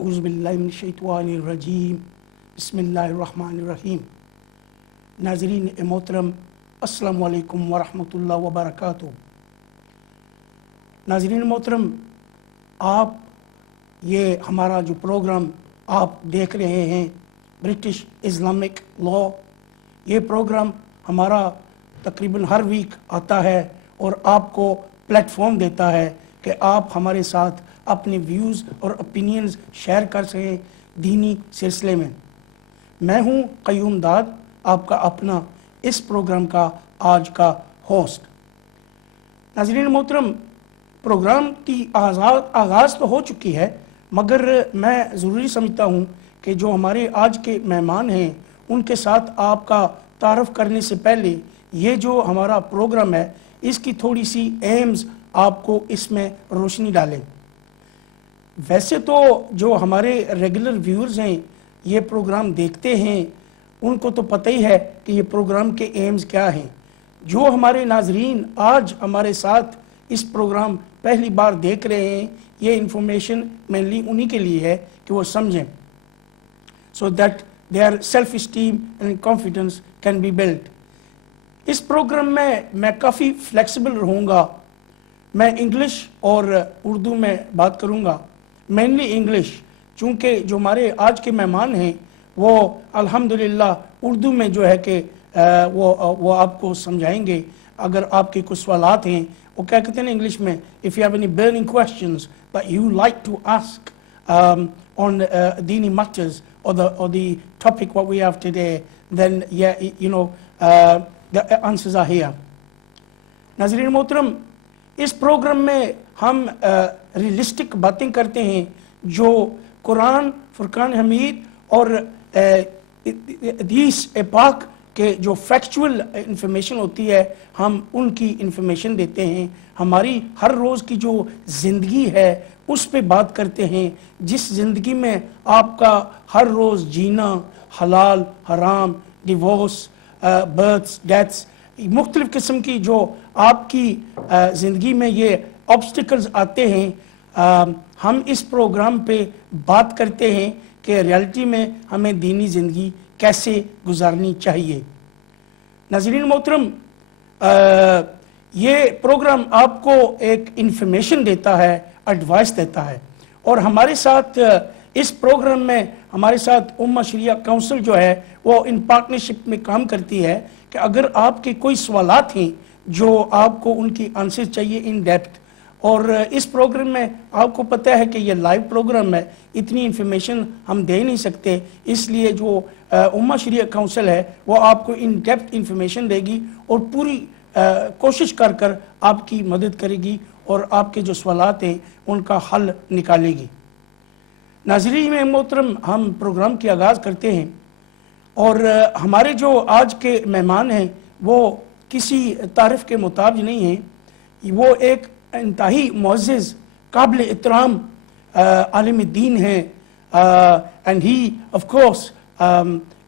اعوذ باللہ من الشیطان الرجیم بسم اللہ الرحمن الرحیم۔ ناظرین محترم السلام علیکم ورحمۃ اللہ وبرکاتہ۔ ناظرین محترم، آپ یہ ہمارا جو پروگرام آپ دیکھ رہے ہیں برٹش اسلامک لا، یہ پروگرام ہمارا تقریباً ہر ویک آتا ہے اور آپ کو پلیٹ فارم دیتا ہے کہ آپ ہمارے ساتھ اپنے ویوز اور اپینینز شیئر کر سکیں دینی سلسلے میں۔ میں ہوں قیوم داد، آپ کا اپنا اس پروگرام کا آج کا ہوسٹ۔ ناظرین محترم، پروگرام کی آغاز تو ہو چکی ہے، مگر میں ضروری سمجھتا ہوں کہ جو ہمارے آج کے مہمان ہیں ان کے ساتھ آپ کا تعارف کرنے سے پہلے یہ جو ہمارا پروگرام ہے اس کی تھوڑی سی ایمز آپ کو اس میں روشنی ڈالیں۔ ویسے تو جو ہمارے ریگولر ویورز ہیں یہ پروگرام دیکھتے ہیں، ان کو تو پتہ ہی ہے کہ یہ پروگرام کے ایمز کیا ہیں۔ جو ہمارے ناظرین آج ہمارے ساتھ اس پروگرام پہلی بار دیکھ رہے ہیں، یہ انفارمیشن مینلی انہی کے لیے ہے کہ وہ سمجھیں، so that their self esteem and confidence can be built۔ اس پروگرام میں کافی فلیکسیبل رہوں گا، میں انگلش اور اردو میں بات کروں گا، مینلی انگلش، چونکہ جو ہمارے آج کے مہمان ہیں وہ الحمدللہ اردو میں جو ہے کہ وہ آپ کو سمجھائیں گے۔ اگر آپ کے کچھ سوالات ہیں، وہ کیا کہتے ہیں انگلش میں، if you have any burning questions that you like to ask on دینی matters or the topic what we have today, then yeah, you know, the answers are here۔ ناظرین محترم، اس پروگرام میں ہم ریئلسٹک باتیں کرتے ہیں جو قرآن، فرقان حمید اور حدیث پاک کے جو فیکچول انفارمیشن ہوتی ہے ہم ان کی انفارمیشن دیتے ہیں۔ ہماری ہر روز کی جو زندگی ہے اس پہ بات کرتے ہیں، جس زندگی میں آپ کا ہر روز جینا، حلال حرام، ڈیورس، برتھس، ڈیتھس، مختلف قسم کی جو آپ کی زندگی میں یہ آبسٹیکلز آتے ہیں، ہم اس پروگرام پہ بات کرتے ہیں کہ ریالٹی میں ہمیں دینی زندگی کیسے گزارنی چاہیے۔ ناظرین محترم، یہ پروگرام آپ کو ایک انفارمیشن دیتا ہے، ایڈوائس دیتا ہے، اور ہمارے ساتھ اس پروگرام میں ہمارے ساتھ امہ شریعہ کونسل جو ہے وہ ان پارٹنرشپ میں کام کرتی ہے کہ اگر آپ کے کوئی سوالات ہیں جو آپ کو ان کی آنسر چاہیے ان ڈیپتھ، اور اس پروگرام میں آپ کو پتہ ہے کہ یہ لائیو پروگرام ہے، اتنی انفارمیشن ہم دے نہیں سکتے، اس لیے جو امہ شریعہ کونسل ہے وہ آپ کو ان ڈیپتھ انفارمیشن دے گی اور پوری کوشش کر کر آپ کی مدد کرے گی اور آپ کے جو سوالات ہیں ان کا حل نکالے گی۔ ناظرین محترم، ہم پروگرام کی آغاز کرتے ہیں، اور ہمارے جو آج کے مہمان ہیں وہ کسی تعارف کے محتاج نہیں ہیں، وہ ایک انتہائی معزز، قابل احترام عالم دین ہیں، and he of course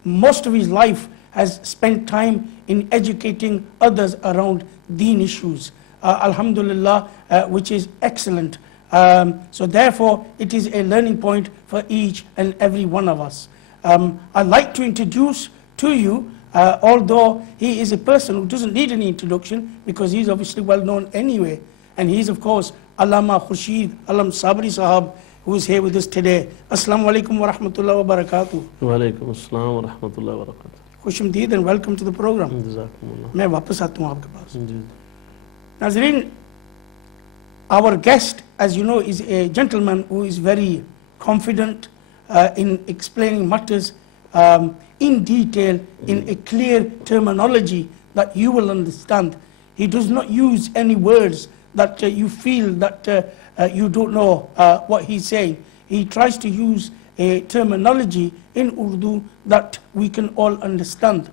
most of his life has spent time in educating others around deen issues, alhamdulillah, which is excellent, so therefore it is a learning point for each and every one of us. I'd like to introduce to you, although he is a person who doesn't need any introduction because he's obviously well known anyway, and he's of course Allama Khurshid Alam Sabri Sahab, who is here with us today. Assalamu alaikum wa rahmatullahi wa barakatuh. Wa alaikum assalam wa rahmatullahi wa barakatuh. خوش آمدید and welcome to the program. Jazakumullah. میں واپس آتا ہوں آپ کے پاس۔ جی۔ ناظرین، our guest, as you know, is a gentleman who is very confident in explaining matters in detail, in a clear terminology that you will understand. He does not use any words that you feel that you don't know what he's saying. He tries to use a terminology in Urdu that we can all understand.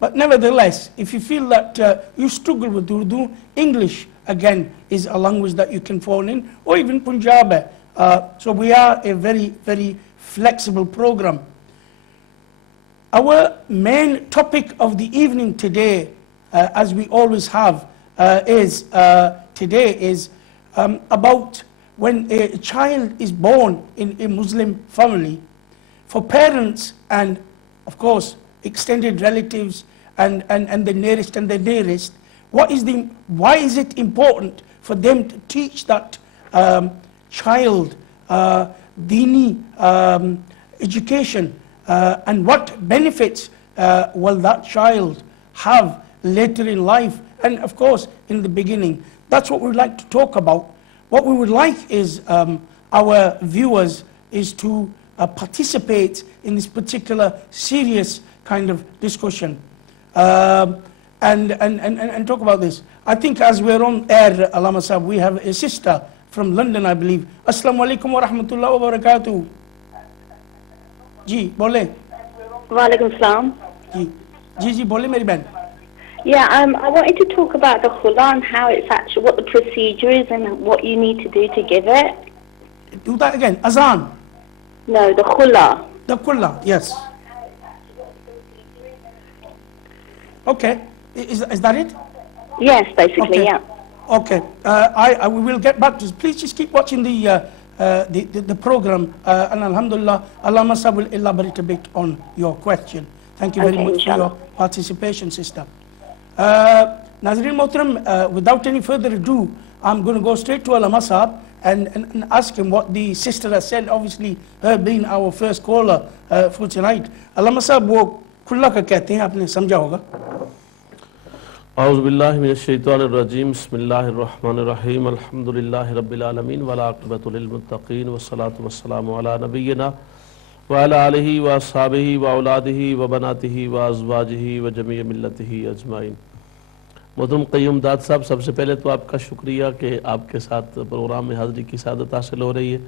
But nevertheless, if you feel that you struggle with Urdu, English again is a language that you can fall in, or even Punjabi. So we are a very, very flexible program. Our main topic of the evening today, as we always have, is about when a child is born in a Muslim family, for parents and of course extended relatives and the nearest and the nearest, why is it important for them to teach that child Dini education, and what benefits will that child have later in life and of course in the beginning? That's what we'd like to talk about. What we would like is our viewers is to participate in this particular serious kind of discussion and talk about this. I think as we're on air, Allama Sahab, we have a sister from London, I believe. Assalamu alaikum wa rahmatullahi wa barakatuh. Ji, bole. Walaikum salam. Ji, bole meri behan. Yeah, I wanted to talk about the khula and how it's actually, what the procedure is and what you need to do to give it. Do that again. Azan. No, the khula. The khula, yes. Okay. Is that it? Yes, basically, Okay. yeah. Okay. We will get back to this. Please just keep watching the program, and alhamdulillah, Allama Sahab will elaborate a bit on your question. Thank you very Okay, much inshallah. for your participation, sister. Nazreen Mohtaram, without any further ado, I'm going to go straight to Allama Sahab and ask him what the sister has said, obviously her being our first caller for tonight. Allama Sahab, wo khulla ka kehte hain, aapne samjha hoga. أعوذ باللہ من الشیطان الرجیم بسم اللہ الرحمن الرحیم الحمدللہ رب العالمین والعاقبۃ للمتقین والصلاة والسلام علی نبینا وعلی آلہ واصحابہ واولادہ وبناتہ وازواجہ وجمیع ملتہ اجمعین. محترم قیوم داد صاحب، سب سے پہلے تو آپ کا شکریہ کہ آپ کے ساتھ پروگرام میں حاضری کی سعادت حاصل ہو رہی ہے،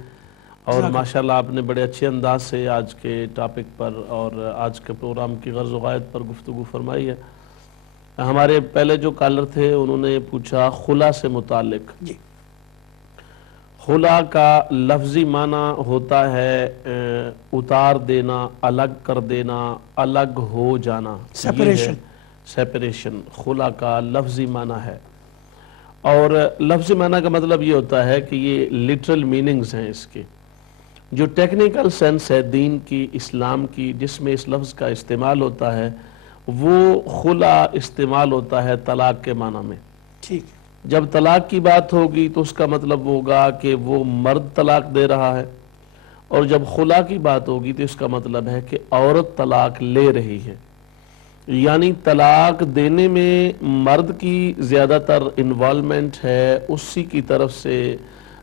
اور ماشاءاللہ آپ نے بڑے اچھے انداز سے آج کے ٹاپک پر اور آج کے پروگرام کی غرض و غایت پر گفتگو فرمائی ہے. ہمارے پہلے جو کالر تھے انہوں نے پوچھا خلا سے متعلق. جی. خلا کا لفظی معنی ہوتا ہے اتار دینا، الگ کر دینا، الگ ہو جانا. Separation. سیپریشن خلا کا لفظی معنی ہے. اور لفظی معنی کا مطلب یہ ہوتا ہے کہ یہ لٹرل میننگز ہیں اس کے. جو ٹیکنیکل سینس ہے دین کی، اسلام کی، جس میں اس لفظ کا استعمال ہوتا ہے، وہ خلا استعمال ہوتا ہے طلاق کے معنی میں. ٹھیک. جب طلاق کی بات ہوگی تو اس کا مطلب ہوگا کہ وہ مرد طلاق دے رہا ہے، اور جب خلا کی بات ہوگی تو اس کا مطلب ہے کہ عورت طلاق لے رہی ہے. یعنی طلاق دینے میں مرد کی زیادہ تر انوالومنٹ ہے، اسی کی طرف سے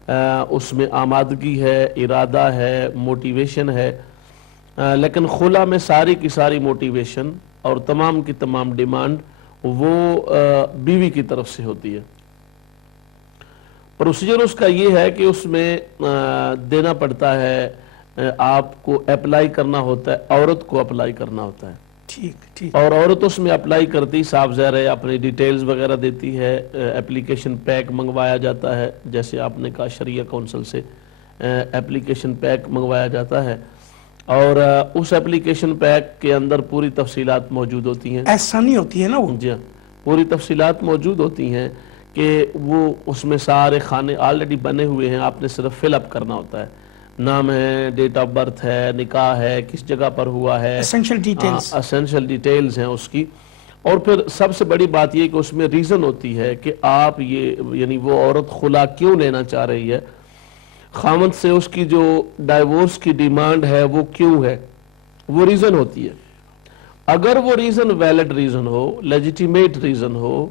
اس میں آمادگی ہے، ارادہ ہے، موٹیویشن ہے. لیکن خلا میں ساری کی ساری موٹیویشن اور تمام کی تمام ڈیمانڈ وہ بیوی کی طرف سے ہوتی ہے. پروسیجر اس کا یہ ہے کہ اس میں دینا پڑتا ہے، آپ کو اپلائی کرنا ہوتا ہے، عورت کو اپلائی کرنا ہوتا ہے. ٹھیک. اور عورت اس میں اپلائی کرتی، صاف ظاہر ہے اپنی ڈیٹیلز وغیرہ دیتی ہے، اپلیکیشن پیک منگوایا جاتا ہے، جیسے آپ نے کہا شریعہ کونسل سے اپلیکیشن پیک منگوایا جاتا ہے، اور اس اپلیکیشن پیک کے اندر پوری تفصیلات موجود ہوتی ہیں. ایسا نہیں ہوتی ہے نا وہ. جی ہاں، پوری تفصیلات موجود ہوتی ہیں کہ وہ اس میں سارے خانے آلریڈی بنے ہوئے ہیں، آپ نے صرف فل اپ کرنا ہوتا ہے. نام ہے، ڈیٹ آف برتھ ہے، نکاح ہے، کس جگہ پر ہوا ہے، اسینشل ڈیٹیلز. اسینشل ڈیٹیلز ہیں اس کی. اور پھر سب سے بڑی بات یہ کہ اس میں ریزن ہوتی ہے کہ آپ یعنی وہ عورت خلا کیوں لینا چاہ رہی ہے، خامد سے اس کی جو ڈائیورس کی ڈیمانڈ ہے وہ کیوں ہے، وہ ریزن ہوتی ہے. اگر وہ ریزن ویلڈ ریزن ہو، لیجیٹیمیٹ ریزن ہو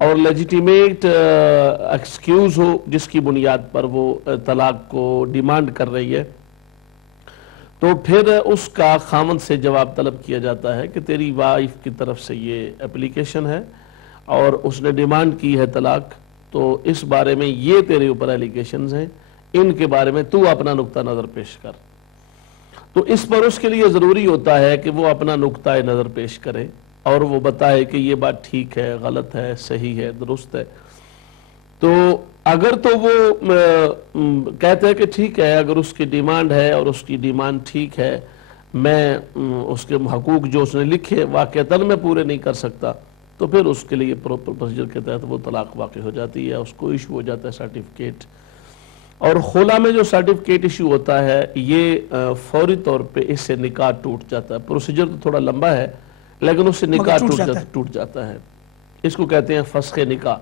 اور لیجیٹیمیٹ ایکسکیوز ہو جس کی بنیاد پر وہ طلاق کو ڈیمانڈ کر رہی ہے، تو پھر اس کا خامد سے جواب طلب کیا جاتا ہے کہ تیری وائف کی طرف سے یہ اپلیکیشن ہے اور اس نے ڈیمانڈ کی ہے طلاق، تو اس بارے میں یہ تیرے اوپر ایلیگیشنز ہیں، ان کے بارے میں تو اپنا نقطہ نظر پیش کر. تو اس پر اس کے لیے ضروری ہوتا ہے کہ وہ اپنا نقطہ نظر پیش کرے اور وہ بتائے کہ یہ بات ٹھیک ہے، غلط ہے، صحیح ہے، درست ہے. تو اگر تو وہ کہتے ہیں کہ ٹھیک ہے، اگر اس کی ڈیمانڈ ہے اور اس کی ڈیمانڈ ٹھیک ہے، میں اس کے حقوق جو اس نے لکھے واقعتاً میں پورے نہیں کر سکتا، تو پھر اس کے لیے پروسیجر کے تحت وہ طلاق واقع ہو جاتی ہے، اس کو ایشو ہو جاتا ہے سرٹیفکیٹ. اور خلا میں جو سرٹیفکیٹ ایشو ہوتا ہے یہ فوری طور پہ اس سے نکاح ٹوٹ جاتا ہے. پروسیجر تو تھوڑا لمبا ہے لیکن اس سے نکاح ٹوٹ جاتا ہے. اس کو کہتے ہیں فسخ نکاح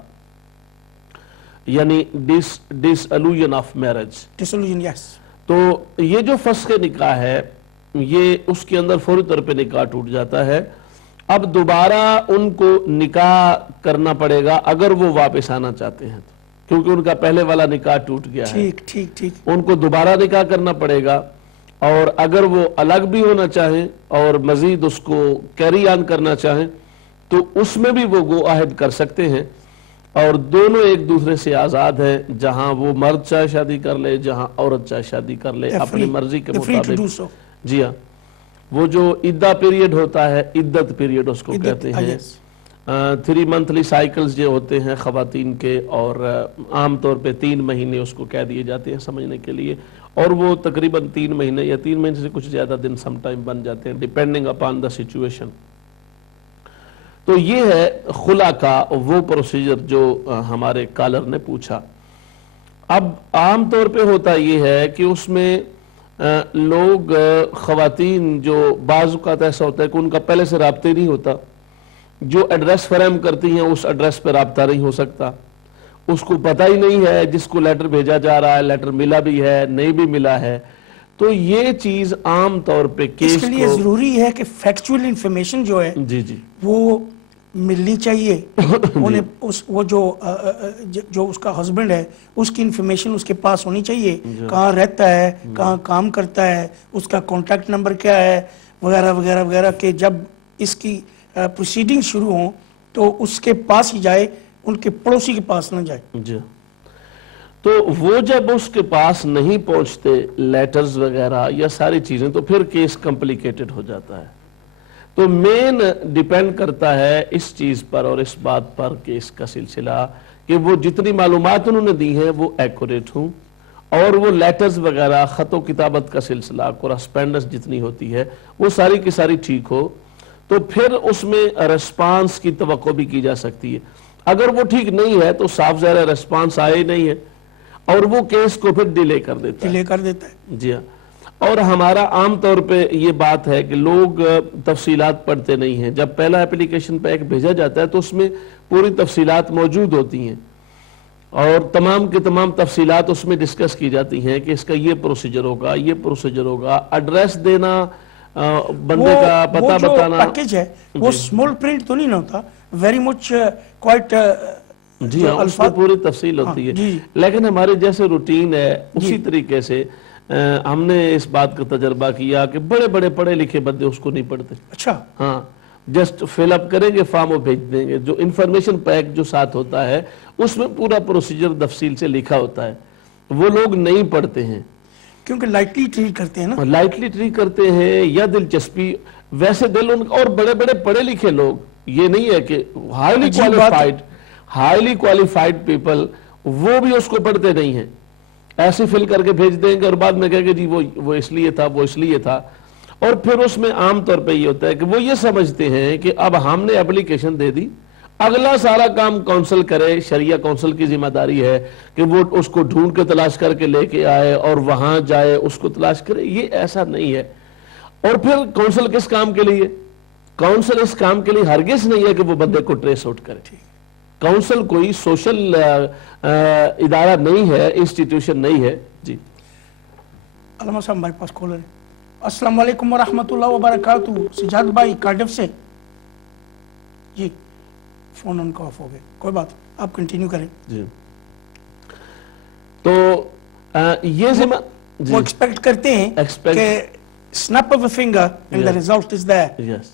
یعنی ڈسالوژن آف میرج. ڈسالوژن، یس. تو یہ جو فسخ نکاح ہے یہ اس کے اندر فوری طور پہ نکاح ٹوٹ جاتا ہے. اب دوبارہ ان کو نکاح کرنا پڑے گا اگر وہ واپس آنا چاہتے ہیں کیونکہ ان کا پہلے والا نکاح ٹوٹ گیا ہے. ٹھیک. ان کو دوبارہ نکاح کرنا پڑے گا اور اگر وہ الگ بھی ہونا چاہیں اور مزید اس کو کیری آن کرنا چاہیں تو اس میں بھی وہ گو اہیڈ کر سکتے ہیں اور دونوں ایک دوسرے سے آزاد ہیں. جہاں وہ مرد چاہے شادی کر لے، جہاں عورت چاہے شادی کر لے اپنی مرضی کے مطابق. جی ہاں، وہ جو عدہ پیریڈ ہوتا ہے، عدت پیریڈ اس کو کہتے ہیں. 3 منتھلی سائیکلز جو ہوتے ہیں خواتین کے اور عام طور پہ 3 مہینے اس کو کہہ دیے جاتے ہیں سمجھنے کے لیے، اور وہ تقریباً 3 مہینے یا 3 مہینے سے کچھ زیادہ دن سم ٹائم بن جاتے ہیں ڈیپینڈنگ اپان دا سچویشن. تو یہ ہے خلا کا وہ پروسیجر جو ہمارے کالر نے پوچھا. اب عام طور پہ ہوتا یہ ہے کہ اس میں لوگ خواتین جو بعض اوقات ایسا ہوتا ہے کہ ان کا پہلے سے رابطے نہیں ہوتا، جو ایڈریس فراہم کرتی ہیں اس ایڈریس پہ رابطہ نہیں ہو سکتا، اس کو پتہ ہی نہیں ہے جس کو لیٹر بھیجا جا رہا ہے لیٹر ملا بھی ہے نہیں بھی ملا ہے. تو یہ چیز عام طور پہ کیس اس کے لیے ضروری ہے کہ فیکچول انفارمیشن جو ہے جی وہ ملنی چاہیے. وہ جو اس کا ہسبینڈ ہے اس کی انفارمیشن اس کے پاس ہونی چاہیے، کہاں رہتا ہے، کہاں کام کرتا ہے، اس کا کانٹیکٹ نمبر کیا ہے وغیرہ وغیرہ وغیرہ، کہ جب اس کی پروسیڈنگ شروع ہوں تو اس کے پاس ہی جائے، ان کے پڑوسی کے پاس نہ جائے. جی. تو وہ جب اس کے پاس نہیں پہنچتے لیٹرز وغیرہ یا ساری چیزیں تو پھر کیس کمپلیکیٹڈ ہو جاتا ہے. تو مین ڈیپینڈ کرتا ہے اس چیز پر اور اس بات پر کہ اس کا سلسلہ کہ وہ جتنی معلومات انہوں نے دی ہیں وہ ایکوریٹ ہوں اور وہ لیٹرز وغیرہ خط و کتابت کا سلسلہ کورسپینڈنس جتنی ہوتی ہے وہ ساری کی ساری ٹھیک ہو تو پھر اس میں ریسپانس کی توقع بھی کی جا سکتی ہے. اگر وہ ٹھیک نہیں ہے تو صاف ظاہر ریسپانس آئے نہیں ہے اور وہ کیس کو پھر ڈیلے کر دیتا ہے. جی ہاں. اور ہمارا عام طور پہ یہ بات ہے کہ لوگ تفصیلات پڑھتے نہیں ہیں. جب پہلا اپلیکیشن پیک بھیجا جاتا ہے تو اس میں پوری تفصیلات موجود ہوتی ہیں اور تمام کے تمام تفصیلات اس میں ڈسکس کی جاتی ہیں کہ اس کا یہ پروسیجر ہوگا، یہ پروسیجر ہوگا، ایڈریس دینا، بندے کا پتہ بتانا. وہ پیکیج ہے وہ سمول پرنٹ تو نہیں ہوتا، ویری مچ کوائٹ. جی ہاں، اس میں پوری تفصیل ہوتی ہے. لیکن ہمارے جیسے روٹین ہے اسی طریقے سے ہم نے اس بات کا تجربہ کیا کہ بڑے بڑے پڑھے لکھے بندے اس کو نہیں پڑھتے. اچھا. ہاں، جسٹ فل اپ کریں گے فارم اور بھیج دیں گے. جو انفارمیشن پیک جو ساتھ ہوتا ہے اس میں پورا پروسیجر تفصیل سے لکھا ہوتا ہے، وہ لوگ نہیں پڑھتے ہیں کیونکہ لائٹلی ٹریٹ کرتے ہیں نا. لائٹلی ٹریٹ کرتے ہیں یا دلچسپی. ویسے دل ان اور بڑے بڑے پڑھے لکھے لوگ، یہ نہیں ہے کہ ہائیلی کوالیفائڈ پیپل وہ بھی اس کو پڑھتے نہیں ہیں، ایسے فل کر کے بھیج دیں گے اور بعد میں کہیں گے جی وہ اس لیے تھا وہ اس لیے تھا. اور پھر اس میں عام طور پہ یہ ہوتا ہے کہ وہ یہ سمجھتے ہیں کہ اب ہم نے اپلیکیشن دے دی، اگلا سارا کام کونسل کرے. شریعہ کونسل کی ذمہ داری ہے کہ وہ اس کو ڈھونڈ کے تلاش کر کے لے کے آئے اور وہاں جائے اس کو تلاش کرے. یہ ایسا نہیں ہے. اور پھر کونسل کس کام کے لیے؟ کونسل اس کام کے لیے ہرگز نہیں ہے کہ وہ بندے کو ٹریس آؤٹ کرے. کونسل کوئی سوشل ادارہ نہیں ہے، انسٹیٹیوشن نہیں ہے. جی علامہ صاحب ہمارے پاس کالر ہے. السلام علیکم ورحمۃ اللہ وبرکاتہ. سجاد بھائی کارڈف سے. جی فون ان کا آف ہو گیا، کوئی بات آپ کنٹینیو کریں. جی تو یہ ذمہ وہ ایکسپیکٹ کرتے ہیں کہ snap of a finger and the result is there. Yes.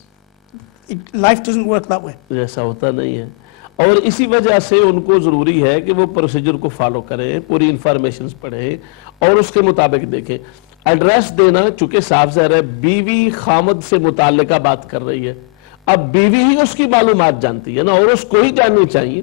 Life doesn't work that way. ایسا ہوتا نہیں ہے اور اسی وجہ سے ان کو ضروری ہے کہ وہ پروسیجر کو فالو کریں، پوری انفارمیشنز پڑھیں اور اس کے مطابق دیکھیں. ایڈریس دینا چونکہ صاف ظاہر ہے بیوی خامد سے متعلقہ بات کر رہی ہے، اب بیوی ہی اس کی معلومات جانتی ہے نا اور اس کو ہی جاننی چاہیے.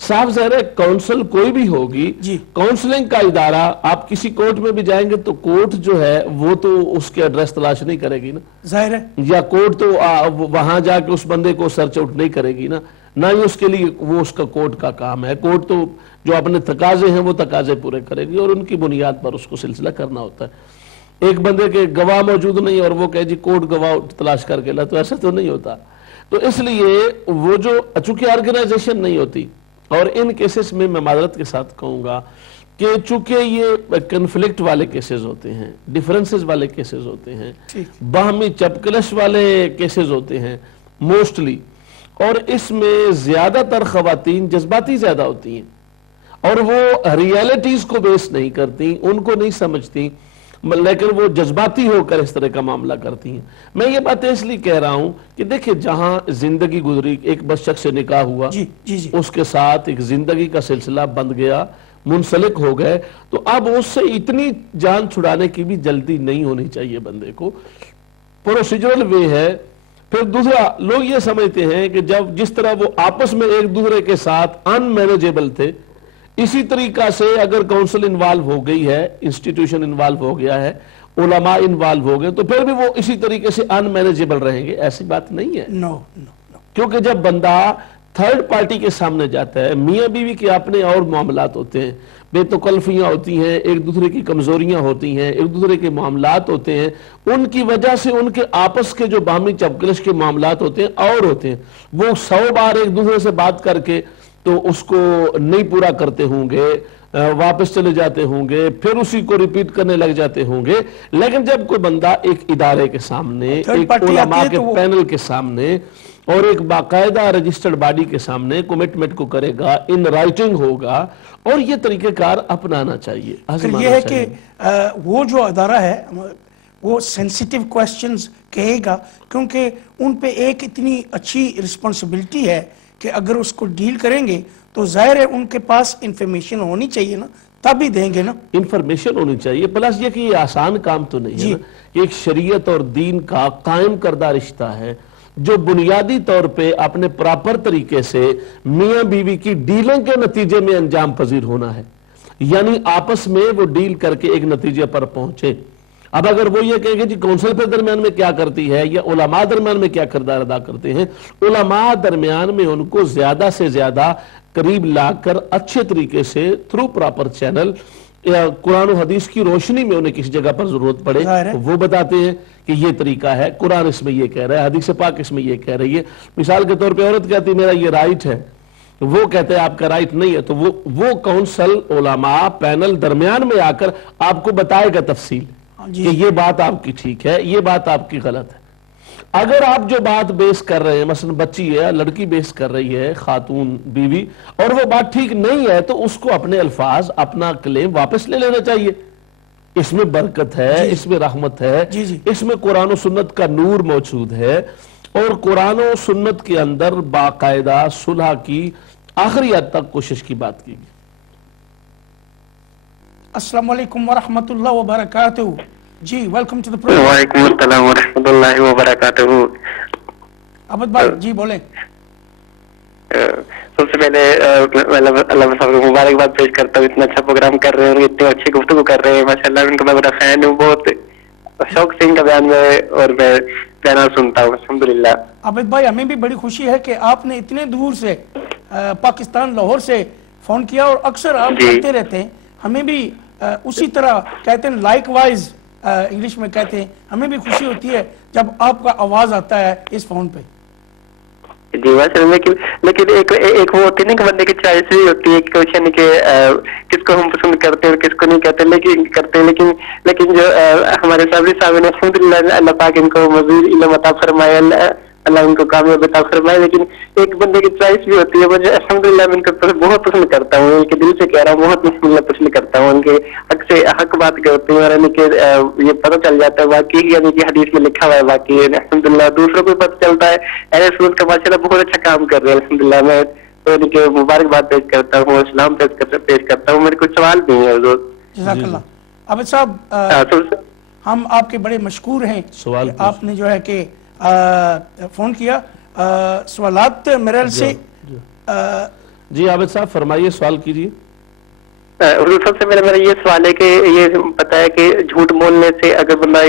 صاف ظاہر ہے کونسل کوئی بھی ہوگی، کونسلنگ کا ادارہ، آپ کسی کورٹ میں بھی جائیں گے تو کورٹ جو ہے وہ تو اس کے ایڈریس تلاش نہیں کرے گی نا، ظاہر ہے، یا کورٹ تو وہاں جا کے اس بندے کو سرچ آؤٹ نہیں کرے گی نا. نہ ہی اس کے لیے وہ اس کا کورٹ کا کام ہے. کورٹ تو جو اپنے تقاضے ہیں وہ تقاضے پورے کرے گی اور ان کی بنیاد پر اس کو سلسلہ کرنا ہوتا ہے. ایک بندے کے گواہ موجود نہیں اور وہ کہے جی کورٹ گواہ تلاش کر کے لا، تو ایسا تو نہیں ہوتا. تو اس لیے وہ جو چونکہ آرگنائزیشن نہیں ہوتی، اور ان کیسز میں معذرت کے ساتھ کہوں گا کہ چونکہ یہ کنفلکٹ والے کیسز ہوتے ہیں، ڈیفرنسز والے کیسز ہوتے ہیں، باہمی چپکلش والے کیسز ہوتے ہیں موسٹلی، اور اس میں زیادہ تر خواتین جذباتی زیادہ ہوتی ہیں اور وہ ریالٹیز کو بیس نہیں کرتی، ان کو نہیں سمجھتی، لیکن وہ جذباتی ہو کر اس طرح کا معاملہ کرتی ہیں. میں یہ باتیں اس لیے کہہ رہا ہوں کہ دیکھیں جہاں زندگی گزری، ایک بس شخص سے نکاح ہوا، اس کے ساتھ ایک زندگی کا سلسلہ بند گیا، منسلک ہو گئے، تو اب اس سے اتنی جان چھڑانے کی بھی جلدی نہیں ہونی چاہیے بندے کو. پروسیجرل وے ہے. پھر دوسرا، لوگ یہ سمجھتے ہیں کہ جب جس طرح وہ آپس میں ایک دوسرے کے ساتھ ان مینیجیبل تھے، اسی طریقہ سے اگر کونسل انوالو ہو گئی ہے، انسٹیٹیوشن انوالو ہو گیا ہے، علماء انوالو ہو گئے، تو پھر بھی وہ اسی طریقے سے ان مینیجیبل رہیں گے. ایسی بات نہیں ہے. کیونکہ جب بندہ تھرڈ پارٹی کے سامنے جاتا ہے، میاں بیوی کے اپنے اور معاملات ہوتے ہیں، بے تکلفیاں ہوتی ہیں، ایک دوسرے کی کمزوریاں ہوتی ہیں، ایک دوسرے کے معاملات ہوتے ہیں، ان کی وجہ سے ان کے آپس کے جو باہمی چپکلش کے معاملات ہوتے ہیں اور ہوتے ہیں، وہ 100 بار ایک دوسرے سے بات کر کے تو اس کو نہیں پورا کرتے ہوں گے، واپس چلے جاتے ہوں گے، پھر اسی کو ریپیٹ کرنے لگ جاتے ہوں گے. لیکن جب کوئی بندہ ایک ادارے کے سامنے، ایک علماء کے پینل کے سامنے اور ایک باقاعدہ رجسٹرڈ باڈی کے سامنے کمٹمنٹ کو کرے گا، ان رائٹنگ ہوگا، اور یہ طریقہ کار اپنانا چاہیے. یہ ہے کہ وہ جو ادارہ ہے وہ سینسیٹیو کویسچنز کہے گا، کیونکہ ان پہ ایک اتنی اچھی رسپانسبلٹی ہے کہ اگر اس کو ڈیل کریں گے تو ظاہر ہے ان کے پاس انفارمیشن ہونی چاہیے نا، تب ہی دیں گے نا. انفارمیشن ہونی چاہیے، پلس یہ کہ یہ آسان کام تو نہیں ہے نا. ایک شریعت اور دین کا قائم کردہ رشتہ ہے جو بنیادی طور پہ اپنے پراپر طریقے سے میاں بیوی کی ڈیلنگ کے نتیجے میں انجام پذیر ہونا ہے، یعنی آپس میں وہ ڈیل کر کے ایک نتیجے پر پہنچے. اب اگر وہ یہ کہیں گے جی کونسل پہ درمیان میں کیا کرتی ہے یا علماء درمیان میں کیا کردار ادا کرتے ہیں، علماء درمیان میں ان کو زیادہ سے زیادہ قریب لا کر اچھے طریقے سے تھرو پراپر چینل یا قرآن و حدیث کی روشنی میں انہیں کسی جگہ پر ضرورت پڑے وہ بتاتے ہیں کہ یہ طریقہ ہے، قرآن اس میں یہ کہہ رہا ہے، حدیث پاک اس میں یہ کہہ رہی ہے. مثال کے طور پہ عورت کہتی ہے میرا یہ رائٹ ہے، وہ کہتے ہیں آپ کا رائٹ نہیں ہے، تو وہ کونسل علماء پینل درمیان میں آ کر آپ کو بتائے گا تفصیل کہ یہ بات آپ کی ٹھیک ہے، یہ بات آپ کی غلط ہے. اگر آپ جو بات بیس کر رہے ہیں، مثلا بچی ہے، لڑکی بیس کر رہی ہے، خاتون بیوی، اور وہ بات ٹھیک نہیں ہے، تو اس کو اپنے الفاظ، اپنا کلیم واپس لے لینا چاہیے. اس میں برکت ہے، اس میں رحمت ہے، اس میں قرآن و سنت کا نور موجود ہے، اور قرآن و سنت کے اندر باقاعدہ صلح کی آخری حد تک کوشش کی بات کی گئی. السلام علیکم ورحمۃ اللہ وبرکاتہ. جی ویلکم ٹو دی پروگرام. وعلیکم السلام ورحمۃ اللہ وبرکاتہ. عبد بھائی جی بولیں. سب سے پہلے اللہ صاحب کو مبارکباد پیش کرتا ہوں، اتنا اچھا پروگرام کر رہے ہیں، اتنی اچھی گفتگو کر رہے ہیں، ماشاء اللہ ان کا میں بڑا فین ہوں، بہت شوق سے ان کا بیان میں اور میں بیان سنتا ہوں الحمدللہ. عابد بھائی ہمیں بھی بڑی خوشی ہے کہ آپ نے اتنے دور سے پاکستان لاہور سے فون کیا، اور اکثر آپ کرتے رہتے ہیں. ہمیں بھی اسی طرح کہتے ہیں لائک وائز انگلش میں کہتے ہیں، ہمیں بھی خوشی ہوتی ہے جب آپ کا آواز آتا ہے اس فون پہ. جی ماشاء اللہ. لیکن ایک وہ ہوتی ہے نا کہ بندے کی چوائس بھی ہوتی ہے کوشچن کہ کس کو ہم پسند کرتے ہیں اور کس کو نہیں کرتے، لیکن جو ہمارے صابری صاحب نے الحمدللہ اللہ پاک ان کو مزید علم عطا فرمائے، اللہ ان کو کامیاب عطا فرمائے. لیکن ایک بندے کی چوائس بھی ہوتی ہے. مجھے الحمدللہ میں ان کو بہت پسند کرتا ہوں، ان کے دل سے کہہ رہا ہوں، بہت بسم اللہ پسند کرتا ہوں. ان کے حق سے حق بات کرتے ہیں اور ان کے یہ پتہ چل جاتا ہے واقعی، یعنی کہ حدیث میں لکھا ہوا ہے واقعی. الحمدللہ دوسروں کو پتہ چلتا ہے. اہل سنت کا ماشاءاللہ بہت اچھا کام کر رہے ہیں الحمدللہ. میں ان کے مبارکباد پیش کرتا ہوں، اسلام پیش کرتا ہوں. میرے کچھ سوال بھی ہیں حضور. جزاک اللہ. عابد صاحب ہم آپ کے بڑے مشکور ہیں، آپ نے جو ہے کہ فون کیا. سوالات میرے سے جی عابد صاحب فرمائیے، سوال کیجیے. سب سے پہلے میرا یہ سوال ہے کہ یہ پتا ہے کہ جھوٹ بولنے سے اگر بندہ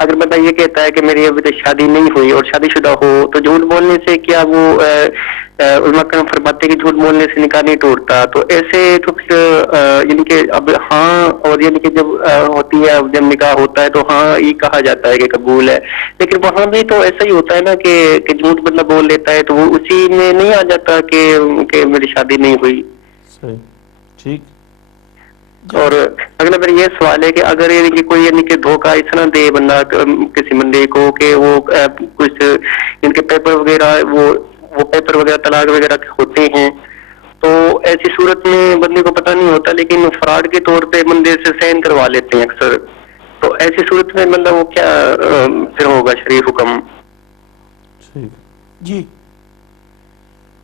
اگر بندہ یہ کہتا ہے کہ میری ابھی تک شادی نہیں ہوئی اور شادی شدہ ہو تو جھوٹ بولنے سے کیا وہ علماء کرام فرماتے ہیں کہ جھوٹ بولنے سے نکاح نہیں ٹوٹتا، تو ایسے تو پھر یعنی کہ اب ہاں، اور یعنی کہ جب ہوتی ہے، جب نکاح ہوتا ہے تو ہاں یہ کہا جاتا ہے کہ قبول ہے، لیکن وہاں بھی تو ایسا ہی ہوتا ہے نا کہ جھوٹ بندہ بول لیتا ہے تو وہ اسی میں نہیں آ جاتا کہ میری شادی نہیں ہوئی. صحیح، ٹھیک. اور اگلا میرا یہ سوال ہے کہ اگر یعنی کہ کوئی یعنی کہ دھوکہ اس طرح دے بندہ کسی بندے کو کہ وہ کچھ ان کے پیپر وغیرہ وہ پیپر وغیرہ طلاق وغیرہ ہوتے ہیں، تو ایسی صورت میں بندے کو پتہ نہیں ہوتا لیکن فراڈ کے طور پہ بندے سے سائن کروا لیتے ہیں اکثر، تو ایسی صورت میں مطلب وہ کیا پھر ہوگا شریف حکم؟ ٹھیک جی.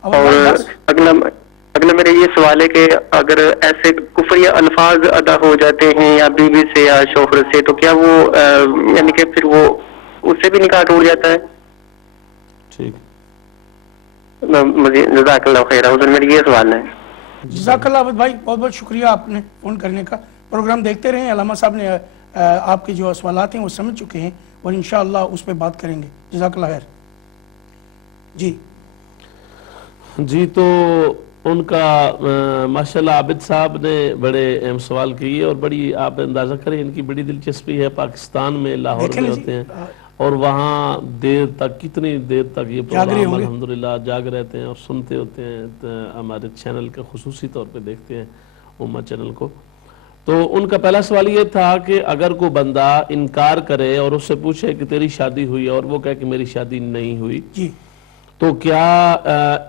اور اگلا میرا یہ سوال ہے کہ اگر ایسے کفری الفاظ ادا ہو جاتے ہیں یا بیوی سے یا شوہر سے تو کیا وہ یعنی کہ پھر وہ اس سے بھی نکاح ٹوٹ جاتا ہے؟ ٹھیک. جزاک اللہ خیر. حضور میرا یہ سوال ہے. جزاک اللہ عابد بھائی، بہت بہت شکریہ آپ نے فون کرنے کا. پروگرام دیکھتے رہیں. علامہ صاحب نے آپ کے جو سوالات ہیں وہ سمجھ چکے ہیں اور انشاءاللہ اس پہ بات کریں گے. جزاک اللہ خیر. جی تو ان کا ماشاءاللہ عابد صاحب نے بڑے اہم سوال کیے اور بڑی آپ اندازہ کریں ان کی بڑی دلچسپی ہے. پاکستان میں لاہور میں ہوتے ہیں اور وہاں دیر تک، کتنی دیر تک یہ پروگرام الحمدللہ جاگ رہتے ہیں اور سنتے ہوتے ہیں. ہمارے چینل کے خصوصی طور پہ دیکھتے ہیں امہ چینل کو. تو ان کا پہلا سوال یہ تھا کہ اگر کوئی بندہ انکار کرے اور اس سے پوچھے کہ تیری شادی ہوئی اور وہ کہے کہ میری شادی نہیں ہوئی، تو کیا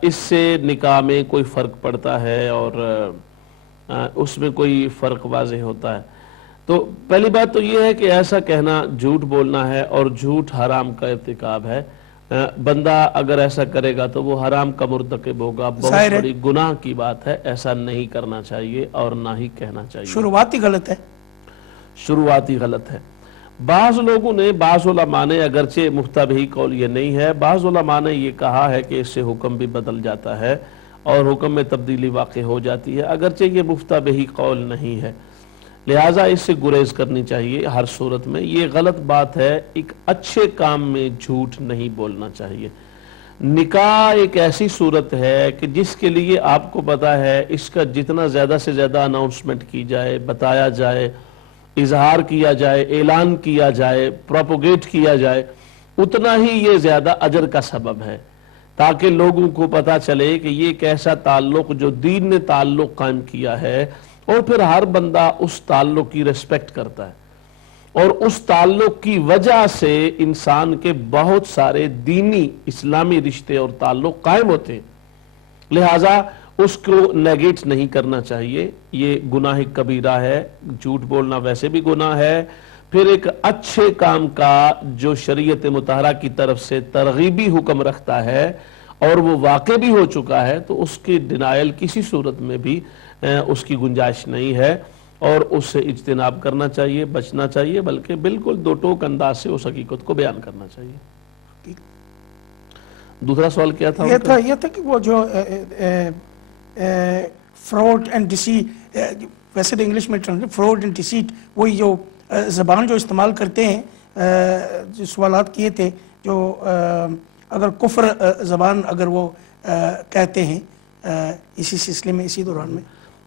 اس سے نکاح میں کوئی فرق پڑتا ہے اور اس میں کوئی فرق واضح ہوتا ہے؟ تو پہلی بات تو یہ ہے کہ ایسا کہنا جھوٹ بولنا ہے اور جھوٹ حرام کا ارتکاب ہے. بندہ اگر ایسا کرے گا تو وہ حرام کا مرتکب ہوگا. بہت بڑی گناہ کی بات ہے. ایسا نہیں کرنا چاہیے اور نہ ہی کہنا چاہیے. شروعاتی غلط ہے. بعض لوگوں نے، بعض علماء نے، اگرچہ مفتبہی قول یہ نہیں ہے، بعض علماء نے یہ کہا ہے کہ اس سے حکم بھی بدل جاتا ہے اور حکم میں تبدیلی واقع ہو جاتی ہے، اگرچہ یہ مفتبہی قول نہیں ہے. لہٰذا اس سے گریز کرنی چاہیے ہر صورت میں. یہ غلط بات ہے. ایک اچھے کام میں جھوٹ نہیں بولنا چاہیے. نکاح ایک ایسی صورت ہے کہ جس کے لیے آپ کو پتا ہے اس کا جتنا زیادہ سے زیادہ اناؤنسمنٹ کی جائے، بتایا جائے، اظہار کیا جائے، اعلان کیا جائے، پروپوگیٹ کیا جائے، اتنا ہی یہ زیادہ اجر کا سبب ہے، تاکہ لوگوں کو پتا چلے کہ یہ ایک ایسا تعلق جو دین نے تعلق قائم کیا ہے اور پھر ہر بندہ اس تعلق کی ریسپیکٹ کرتا ہے اور اس تعلق کی وجہ سے انسان کے بہت سارے دینی اسلامی رشتے اور تعلق قائم ہوتے ہیں. لہٰذا اس کو نیگیٹ نہیں کرنا چاہیے. یہ گناہ کبیرہ ہے. جھوٹ بولنا ویسے بھی گناہ ہے. پھر ایک اچھے کام کا جو شریعت مطہرہ کی طرف سے ترغیبی حکم رکھتا ہے اور وہ واقع بھی ہو چکا ہے تو اس کی ڈینائل کسی صورت میں بھی اس کی گنجائش نہیں ہے اور اس سے اجتناب کرنا چاہیے، بچنا چاہیے، بلکہ بالکل دو ٹوک انداز سے اس حقیقت کو بیان کرنا چاہیے. دوسرا سوال کیا تھا؟ یہ تھا کہ وہ جو فراڈ اینڈ ڈیسیٹ، ویسے تو انگلش میں فراڈ اینڈ ڈیسیٹ، وہی جو زبان جو استعمال کرتے ہیں، جو سوالات کیے تھے، جو اگر کفر زبان اگر وہ کہتے ہیں اسی سلسلے میں، اسی دوران میں.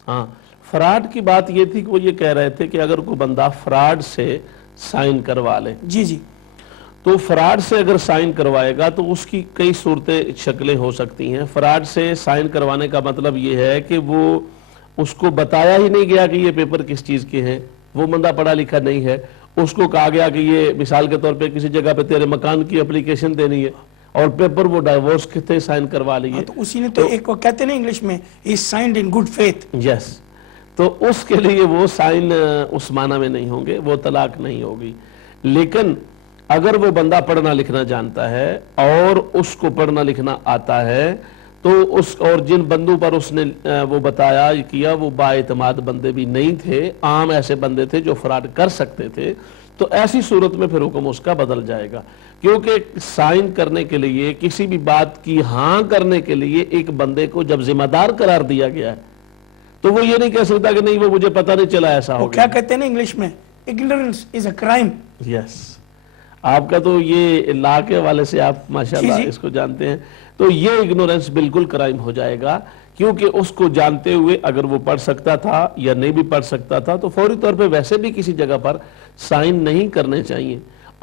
ہاں، فراڈ کی بات یہ تھی کہ وہ یہ کہہ رہے تھے کہ اگر کوئی بندہ فراڈ سے سائن کروا لے، جی تو فراڈ سے اگر سائن کروائے گا تو اس کی کئی صورتیں شکلیں ہو سکتی ہیں. فراڈ سے سائن کروانے کا مطلب یہ ہے کہ وہ اس کو بتایا ہی نہیں گیا کہ یہ پیپر کس چیز کے ہیں، وہ بندہ پڑھا لکھا نہیں ہے، اس کو کہا گیا کہ یہ مثال کے طور پہ کسی جگہ پہ تیرے مکان کی اپلیکیشن دینی ہے اور پیپر وہ ڈائیورس کے تھے سائن کروا لیے، تو اسی نے تو ایک وہ کہتے ہیں انگلش میں he signed in good faith. یس، تو اس کے لیے وہ سائن اس معنی میں نہیں ہوں گے، وہ طلاق نہیں ہوگی. لیکن اگر وہ بندہ پڑھنا لکھنا جانتا ہے اور اس کو پڑھنا لکھنا آتا ہے تو اس اور جن بندوں پر اس نے وہ بتایا کیا وہ بااعتماد بندے بھی نہیں تھے، عام ایسے بندے تھے جو فراڈ کر سکتے تھے، تو ایسی صورت میں پھر حکم اس کا بدل جائے گا. کیونکہ سائن کرنے کے لیے، کسی بھی بات کی ہاں کرنے کے لیے ایک بندے کو جب ذمہ دار قرار دیا گیا ہے تو وہ یہ نہیں کہہ سکتا کہ نہیں وہ مجھے پتہ نہیں چلا ایسا ہو گیا. کیا کہتے ہیں نا انگلش میں، ignorance is a crime. یس. آپ کا تو یہ لا کے والے سے آپ ماشاءاللہ اس کو جانتے ہیں، تو یہ اگنورنس بالکل کرائم ہو جائے گا، کیونکہ اس کو جانتے ہوئے اگر وہ پڑھ سکتا تھا یا نہیں بھی پڑھ سکتا تھا تو فوری طور پہ ویسے بھی کسی جگہ پر سائن نہیں کرنے چاہیے۔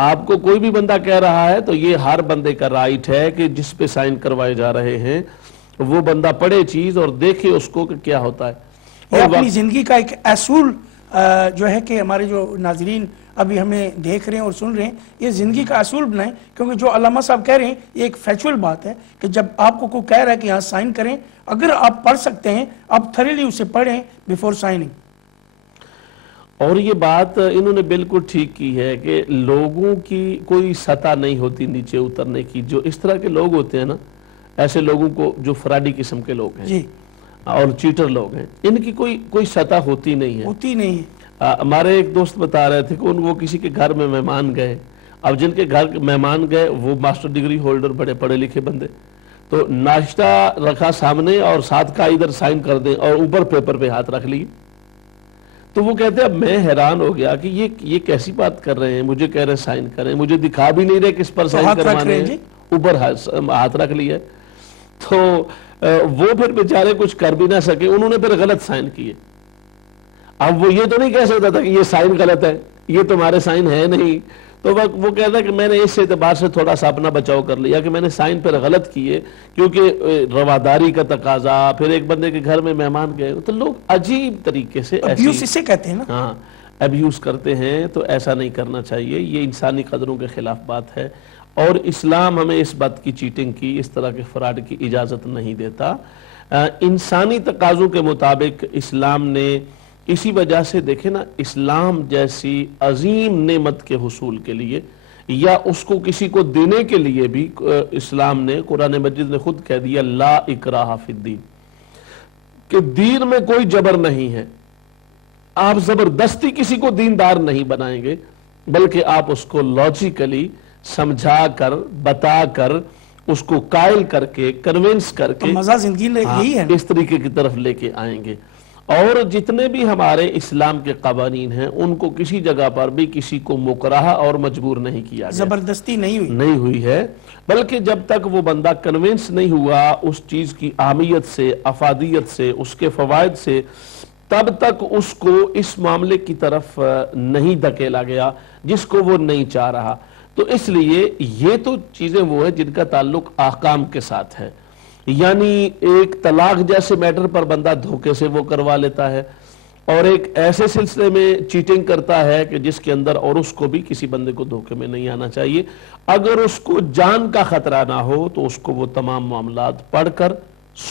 آپ کو کوئی بھی بندہ کہہ رہا ہے تو یہ ہر بندے کا رائٹ ہے کہ جس پہ سائن کروائے جا رہے ہیں وہ بندہ پڑھے چیز اور دیکھے اس کو کہ کیا ہوتا ہے۔ یہ اپنی زندگی کا ایک اصول جو ہے کہ ہمارے جو ناظرین ابھی ہمیں دیکھ رہے ہیں اور سن رہے ہیں، یہ زندگی کا اصول بنائیں، کیونکہ جو علامہ صاحب کہہ رہے ہیں یہ ایک فیکچول بات ہے کہ جب آپ کو کوئی کہہ رہا ہے کہ یہاں سائن کریں، اگر آپ پڑھ سکتے ہیں آپ تھریلی اسے پڑھیں بیفور سائننگ۔ اور یہ بات انہوں نے بالکل ٹھیک کی ہے کہ لوگوں کی کوئی سطح نہیں ہوتی نیچے اترنے کی۔ جو اس طرح کے لوگ ہوتے ہیں نا، ایسے لوگوں کو جو فراڈی قسم کے لوگ ہیں اور چیٹر لوگ ہیں، ان کی کوئی سطح ہوتی نہیں ہے۔ ہمارے ایک دوست بتا رہے تھے کہ وہ کسی کے گھر میں مہمان گئے، اب جن کے گھر مہمان گئے وہ ماسٹر ڈگری ہولڈر، بڑے پڑھے لکھے بندے، تو ناشتہ رکھا سامنے اور ساتھ کا ادھر سائن کر دیں اور اوپر پیپر پہ ہاتھ رکھ لیے۔ تو وہ کہتے ہیں اب میں حیران ہو گیا کہ یہ کیسی بات کر رہے ہیں، مجھے کہہ رہے سائن کریں، مجھے دکھا بھی نہیں رہے کس پر سائن کروانے ہیں، اوپر ہاتھ رکھ لیا۔ تو وہ پھر بیچارے کچھ کر بھی نہ سکے، انہوں نے پھر غلط سائن کیے۔ اب وہ یہ تو نہیں کہہ سکتا تھا کہ یہ سائن غلط ہے، یہ تمہارے سائن ہے نہیں، تو وہ کہتا ہے کہ میں نے اس اعتبار سے تھوڑا سا اپنا بچاؤ کر لیا کہ میں نے سائن پر غلط کیے، کیونکہ رواداری کا تقاضا، پھر ایک بندے کے گھر میں مہمان گئے تو لوگ عجیب طریقے سے ابیوز اسے کہتے ہیں نا، ہاں ابیوز کرتے ہیں، تو ایسا نہیں کرنا چاہیے، یہ انسانی قدروں کے خلاف بات ہے، اور اسلام ہمیں اس بات کی چیٹنگ کی، اس طرح کے فراڈ کی اجازت نہیں دیتا۔ انسانی تقاضوں کے مطابق اسلام نے، اسی وجہ سے دیکھیں نا، اسلام جیسی عظیم نعمت کے حصول کے لیے یا اس کو کسی کو دینے کے لیے بھی اسلام نے، قرآن مجید نے خود کہہ دیا لا اکراہ فی الدین، کہ دین میں کوئی جبر نہیں ہے، آپ زبردستی کسی کو دیندار نہیں بنائیں گے، بلکہ آپ اس کو لاجیکلی سمجھا کر، بتا کر، اس کو قائل کر کے، کنونس کر کے مزہ زندگی یہی ہے، اس طریقے کی طرف لے کے آئیں گے۔ اور جتنے بھی ہمارے اسلام کے قوانین ہیں ان کو کسی جگہ پر بھی کسی کو مکرہ اور مجبور نہیں کیا گیا، زبردستی نہیں ہوئی ہے، بلکہ جب تک وہ بندہ کنونس نہیں ہوا اس چیز کی اہمیت سے، افادیت سے، اس کے فوائد سے، تب تک اس کو اس معاملے کی طرف نہیں دھکیلا گیا جس کو وہ نہیں چاہ رہا۔ تو اس لیے یہ تو چیزیں وہ ہیں جن کا تعلق احکام کے ساتھ ہے، یعنی ایک طلاق جیسے میٹر پر بندہ دھوکے سے وہ کروا لیتا ہے، اور ایک ایسے سلسلے میں چیٹنگ کرتا ہے کہ جس کے اندر، اور اس کو بھی کسی بندے کو دھوکے میں نہیں آنا چاہیے، اگر اس کو جان کا خطرہ نہ ہو تو اس کو وہ تمام معاملات پڑھ کر،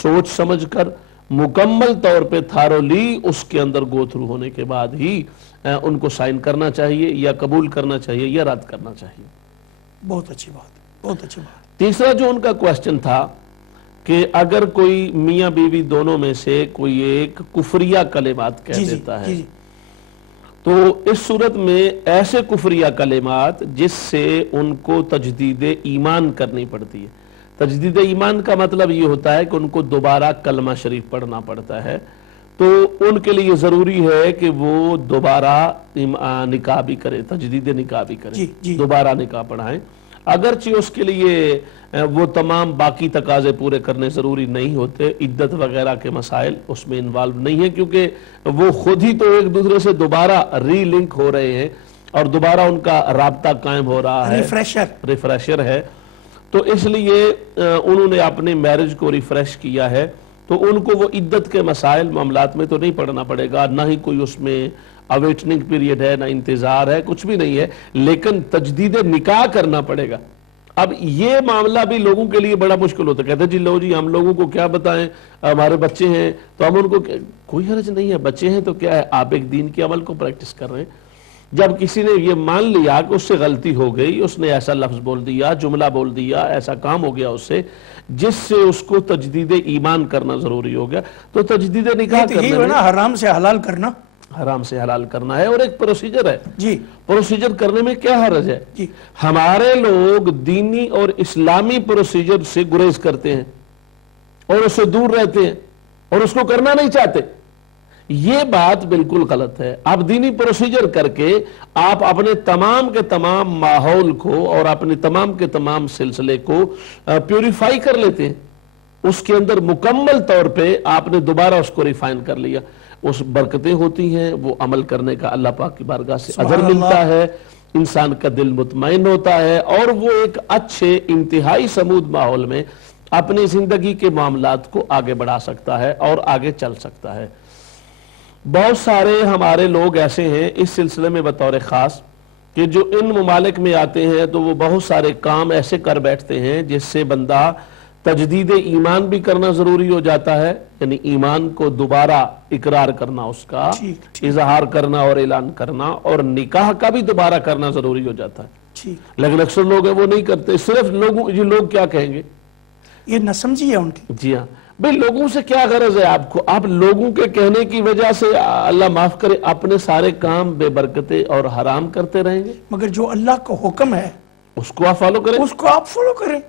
سوچ سمجھ کر، مکمل طور پہ تھارولی اس کے اندر گو تھرو ہونے کے بعد ہی ان کو سائن کرنا چاہیے، یا قبول کرنا چاہیے یا رد کرنا چاہیے۔ بہت اچھی بات، بہت اچھی بات۔ تیسرا جو ان کا کوسچن تھا کہ اگر کوئی میاں بیوی دونوں میں سے کوئی ایک کفریہ کلمات کہہ دیتا ہے، تو اس صورت میں ایسے کفریہ کلمات جس سے ان کو تجدید ایمان کرنی پڑتی ہے۔ تجدید ایمان کا مطلب یہ ہوتا ہے کہ ان کو دوبارہ کلمہ شریف پڑھنا پڑتا ہے، تو ان کے لیے ضروری ہے کہ وہ دوبارہ نکاح بھی کرے، تجدید نکاح بھی کرے، دوبارہ نکاح پڑھائیں، اگرچہ اس کے لیے وہ تمام باقی تقاضے پورے کرنے ضروری نہیں ہوتے، عدت وغیرہ کے مسائل اس میں انوالو نہیں ہیں، کیونکہ وہ خود ہی تو ایک دوسرے سے دوبارہ ری لنک ہو رہے ہیں اور دوبارہ ان کا رابطہ قائم ہو رہا ہے، ریفریشر ہے، تو اس لیے انہوں نے اپنے میرج کو ریفریش کیا ہے، تو ان کو وہ عدت کے مسائل معاملات میں تو نہیں پڑھنا پڑے گا، نہ ہی کوئی اس میں اویٹنگ پیریڈ ہے، نہ انتظار ہے، کچھ بھی نہیں ہے، لیکن تجدید نکاح کرنا پڑے گا۔ اب یہ معاملہ بھی لوگوں کے لیے بڑا مشکل ہوتا ہے، کہتے ہیں جی لو جی ہم لوگوں کو کیا بتائیں، ہمارے بچے ہیں تو ہم ان کو، کوئی حرج نہیں ہے، بچے ہیں تو کیا ہے، آپ ایک دین کے عمل کو پریکٹس کر رہے ہیں۔ جب کسی نے یہ مان لیا کہ اس سے غلطی ہو گئی، اس نے ایسا لفظ بول دیا، جملہ بول دیا، ایسا کام ہو گیا اس سے جس سے اس کو تجدید ایمان کرنا ضروری ہو گیا، تو تجدید نکاح کرنے میں حرام سے حلال کرنا، حرام سے حلال کرنا ہے، اور ایک پروسیجر ہے، پروسیجر کرنے میں کیا حرج ہے؟ ہمارے لوگ دینی اور اسلامی پروسیجر سے گریز کرتے ہیں اور اس سے دور رہتے ہیں اور اس کو کرنا نہیں چاہتے، یہ بات بالکل غلط ہے. آپ دینی پروسیجر کر کے آپ اپنے تمام کے تمام ماحول کو اور اپنے تمام کے تمام سلسلے کو پیوریفائی کر لیتے ہیں. اس کے اندر مکمل طور پہ آپ نے دوبارہ اس کو ریفائن کر لیا. اس برکتیں ہوتی ہیں, وہ عمل کرنے کا اللہ پاک کی بارگاہ سے اجر ملتا ہے, انسان کا دل مطمئن ہوتا ہے, اور وہ ایک اچھے انتہائی سمود ماحول میں اپنی زندگی کے معاملات کو آگے بڑھا سکتا ہے اور آگے چل سکتا ہے. بہت سارے ہمارے لوگ ایسے ہیں اس سلسلے میں بطور خاص کہ جو ان ممالک میں آتے ہیں تو وہ بہت سارے کام ایسے کر بیٹھتے ہیں جس سے بندہ تجدید ایمان بھی کرنا ضروری ہو جاتا ہے, یعنی ایمان کو دوبارہ اقرار کرنا, اس کا اظہار کرنا اور اعلان کرنا, اور نکاح کا بھی دوبارہ کرنا ضروری ہو جاتا ہے. لیکن اکثر لوگ ہیں وہ نہیں کرتے, صرف یہ لوگ کیا کہیں گے, یہ نہ سمجھی ہے ان کی. جی ہاں بھئی, لوگوں سے کیا غرض ہے آپ کو؟ آپ لوگوں کے کہنے کی وجہ سے اللہ معاف کرے اپنے سارے کام بے برکتے اور حرام کرتے رہیں گے. مگر جو اللہ کا حکم ہے اس کو آپ فالو کریں, اس کو آپ فالو کریں.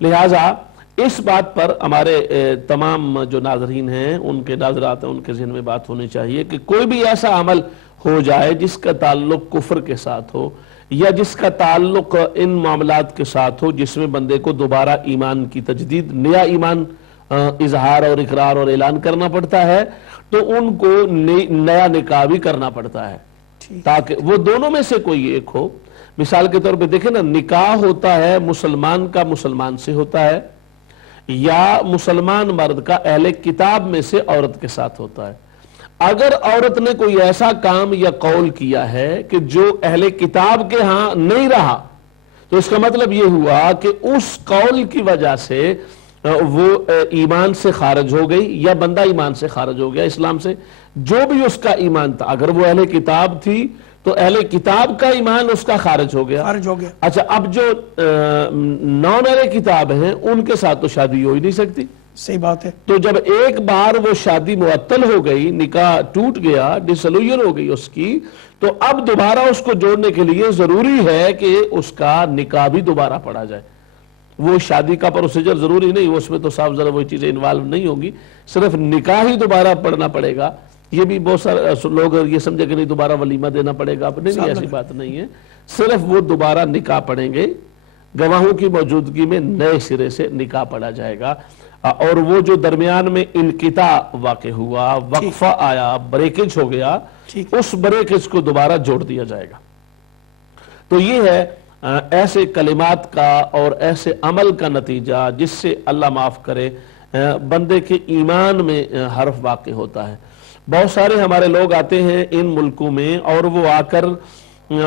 لہٰذا اس بات پر ہمارے تمام جو ناظرین ہیں ان کے ناظرات ہیں, ان کے ذہن میں بات ہونی چاہیے کہ کوئی بھی ایسا عمل ہو جائے جس کا تعلق کفر کے ساتھ ہو, یا جس کا تعلق ان معاملات کے ساتھ ہو جس میں بندے کو دوبارہ ایمان کی تجدید, نیا ایمان اظہار اور اقرار اور اعلان کرنا پڑتا ہے, تو ان کو نیا نکاح بھی کرنا پڑتا ہے, تاکہ وہ دونوں میں سے کوئی ایک ہو. مثال کے طور پہ دیکھیں نا, نکاح ہوتا ہے مسلمان کا مسلمان سے ہوتا ہے, یا مسلمان مرد کا اہل کتاب میں سے عورت کے ساتھ ہوتا ہے. اگر عورت نے کوئی ایسا کام یا قول کیا ہے کہ جو اہل کتاب کے ہاں نہیں رہا, تو اس کا مطلب یہ ہوا کہ اس قول کی وجہ سے وہ ایمان سے خارج ہو گئی, یا بندہ ایمان سے خارج ہو گیا, اسلام سے. جو بھی اس کا ایمان تھا, اگر وہ اہل کتاب تھی تو اہل کتاب کا ایمان اس کا خارج ہو گیا. اچھا, اب جو نان اہل کتاب ہیں ان کے ساتھ تو شادی ہو ہی نہیں سکتی. صحیح بات ہے. تو جب ایک بار وہ شادی معطل ہو گئی, نکاح ٹوٹ گیا, ڈسلوژن ہو گئی اس کی, تو اب دوبارہ اس کو جوڑنے کے لیے ضروری ہے کہ اس کا نکاح بھی دوبارہ پڑھا جائے. وہ شادی کا پروسیجر ضروری نہیں, اس میں تو صاف ذرا وہ چیزیں انوالو نہیں ہوں گی, صرف نکاح ہی دوبارہ پڑھنا پڑے گا. یہ بھی بہت سارے لوگ یہ سمجھے کہ نہیں دوبارہ ولیمہ دینا پڑے گا, نہیں, ایسی بات نہیں ہے. صرف وہ دوبارہ نکاح پڑھیں گے, گواہوں کی موجودگی میں نئے سرے سے نکاح پڑھا جائے گا, اور وہ جو درمیان میں انقطاع واقع ہوا, وقفہ آیا, بریکج ہو گیا, اس بریکج کو دوبارہ جوڑ دیا جائے گا. تو یہ ہے ایسے کلمات کا اور ایسے عمل کا نتیجہ جس سے اللہ معاف کرے بندے کے ایمان میں حرف واقع ہوتا ہے. بہت سارے ہمارے لوگ آتے ہیں ان ملکوں میں, اور وہ آ کر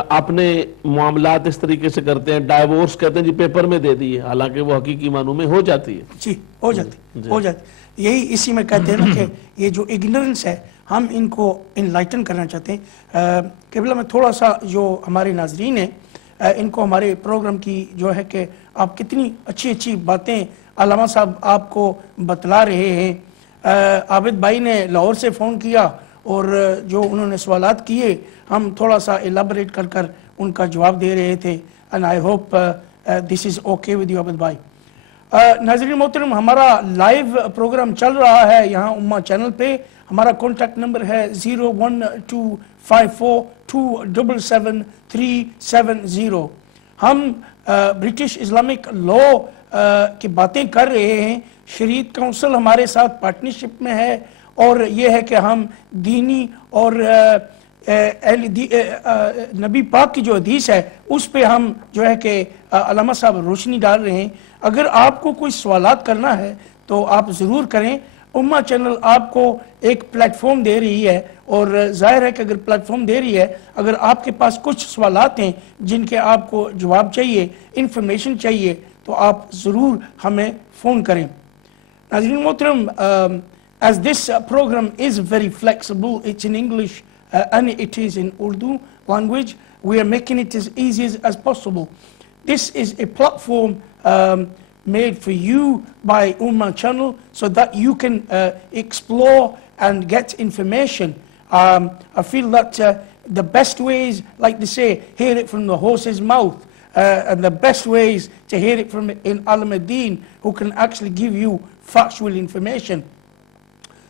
اپنے معاملات اس طریقے سے کرتے ہیں, ڈائیورس کہتے ہیں جی پیپر میں دے دیئے, حالانکہ وہ حقیقی معنوں میں ہو جاتی ہے. جی ہو جاتی. یہی اسی میں کہتے ہیں نا کہ یہ جو اگنورنس ہے ہم ان کو انلائٹن کرنا چاہتے ہیں. قبلہ میں تھوڑا سا جو ہمارے ناظرین ہیں ان کو ہمارے پروگرام کی جو ہے کہ آپ کتنی اچھی اچھی باتیں علامہ صاحب آپ کو بتلا رہے ہیں. عابد بھائی نے لاہور سے فون کیا اور جو انہوں نے سوالات کیے ہم تھوڑا سا ایلیبریٹ کر کر ان کا جواب دے رہے تھے. And I hope this is okay with you Abid بھائی. ناظرین محترم, ہمارا لائیو پروگرام چل رہا ہے یہاں امہ چینل پہ. ہمارا کانٹیکٹ نمبر ہے 01254277370. ہم برٹش اسلامک لا کی باتیں کر رہے ہیں. شریعت کونسل ہمارے ساتھ پارٹنرشپ میں ہے, اور یہ ہے کہ ہم دینی اور نبی پاک کی جو حدیث ہے اس پہ ہم جو ہے کہ علامہ صاحب روشنی ڈال رہے ہیں. اگر آپ کو کوئی سوالات کرنا ہے تو آپ ضرور کریں. امہ چینل آپ کو ایک پلیٹ فارم دے رہی ہے, اور ظاہر ہے کہ اگر پلیٹ فارم دے رہی ہے, اگر آپ کے پاس کچھ سوالات ہیں جن کے آپ کو جواب چاہیے, انفارمیشن چاہیے, تو آپ ضرور ہمیں فون کریں. ناظرین محترم, as this program is very flexible, it's in English and it is in Urdu language, we are making it as easy as possible. This is a platform made for you by Ummah Channel so that you can explore and get information. I feel that the best ways, like they say, hear it from the horse's mouth, and the best ways to hear it from in Alim ad-Din, who can actually give you factual information.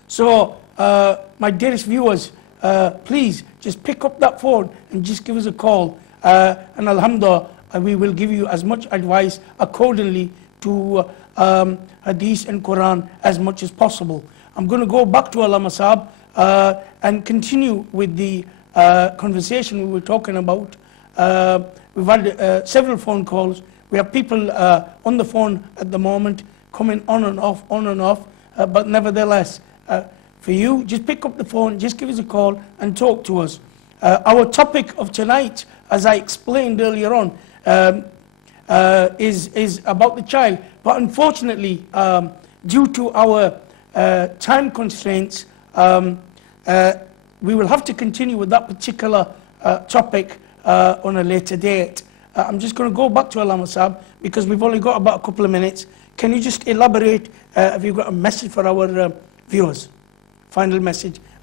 So my dearest viewers, please just pick up that phone and just give us a call. And alhamdulillah, we will give you as much advice accordingly to Hadith and Quran as much as possible. I'm going to go back to Allama Sahab and continue with the conversation we were talking about. We've had several phone calls. We have people on the phone at the moment coming on and off, but nevertheless, for you, just pick up the phone, just give us a call and talk to us. Our topic of tonight, as I explained earlier on, is about the child. But unfortunately, due to our time constraints, we will have to continue with that particular topic on a later date. I'm just going to go back to Allama Sahab because we've only got about a couple of minutes. Can you just elaborate if you've got a message for our viewers? Final message.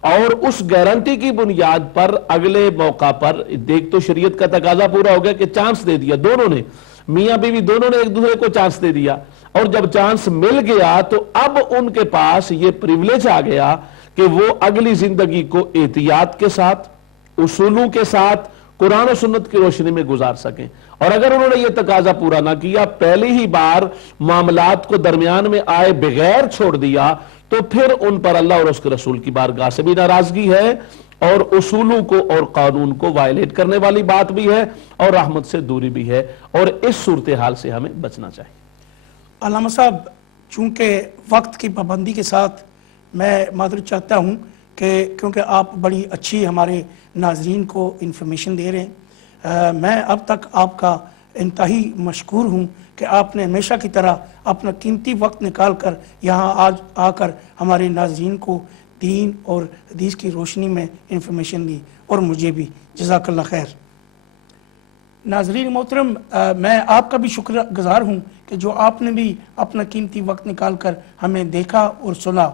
اور اس guarantee کی بنیاد پر اگلے موقع پر دیکھ تو شریعت کا تقاضا پورا ہو گیا کہ چانس دے دیا دونوں نے، میاں بیوی دونوں نے ایک دوسرے کو چانس دے دیا، اور جب چانس مل گیا تو اب ان کے پاس یہ پریولیج آ گیا کہ وہ اگلی زندگی کو احتیاط کے ساتھ، اصولوں کے ساتھ، قرآن و سنت کی روشنی میں گزار سکیں۔ اور اگر انہوں نے یہ تقاضا پورا نہ کیا، پہلی ہی بار معاملات کو درمیان میں آئے بغیر چھوڑ دیا، تو پھر ان پر اللہ اور اس کے رسول کی بارگاہ سے بھی ناراضگی ہے، اور اصولوں کو اور قانون کو وائلیٹ کرنے والی بات بھی ہے، اور رحمت سے دوری بھی ہے، اور اس صورتحال سے ہمیں بچنا چاہیے۔ علامہ صاحب، چونکہ وقت کی پابندی کے ساتھ میں معذرت چاہتا ہوں کہ کیونکہ آپ بڑی اچھی ہمارے ناظرین کو انفارمیشن دے رہے ہیں، میں اب تک آپ کا انتہائی مشکور ہوں کہ آپ نے ہمیشہ کی طرح اپنا قیمتی وقت نکال کر یہاں آج آ کر ہمارے ناظرین کو دین اور حدیث کی روشنی میں انفارمیشن دی، اور مجھے بھی جزاک اللہ خیر۔ ناظرین محترم، میں آپ کا بھی شکر گزار ہوں کہ جو آپ نے بھی اپنا قیمتی وقت نکال کر ہمیں دیکھا اور سنا،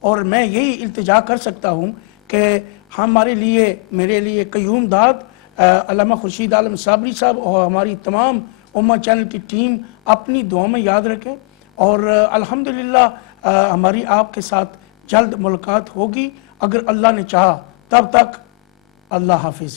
اور میں یہی التجا کر سکتا ہوں کہ ہمارے لیے، میرے لیے قیوم داد علامہ خورشید عالم صابری صاحب اور ہماری تمام امہ چینل کی ٹیم اپنی دعاؤں میں یاد رکھیں، اور الحمدللہ ہماری آپ کے ساتھ جلد ملاقات ہوگی اگر اللہ نے چاہا۔ تب تک اللہ حافظ۔